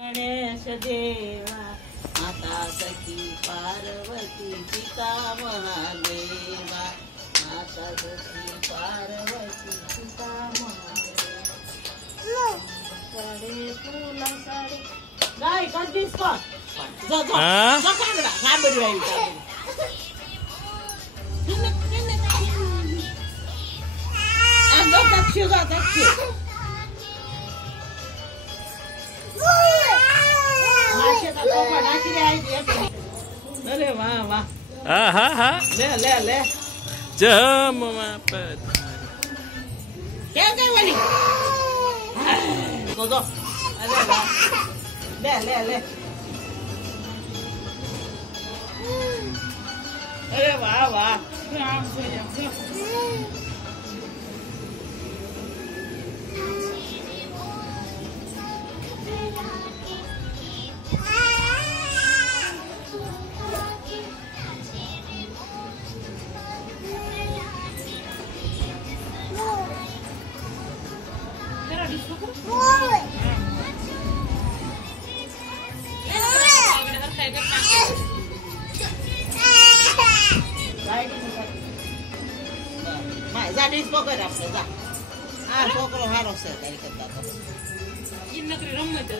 गणेश देवा माता सखी पार्वती पिता महादेवा माता सखी पार्वती पिता महादेवा साडे फुला साडे गाय कधीच का जा जा जा कांगडा साबडी बाई अंदर दक्षिण जा दक्षिण अरे वाह वाह हाँ ले ले ले जम क्या क्या वाली दो दो अरे वाह ले ले ले अरे वाह वाह Jadi pokok dah sudah. Pokok harus sekali kita tu. Ini negeri ramai tu,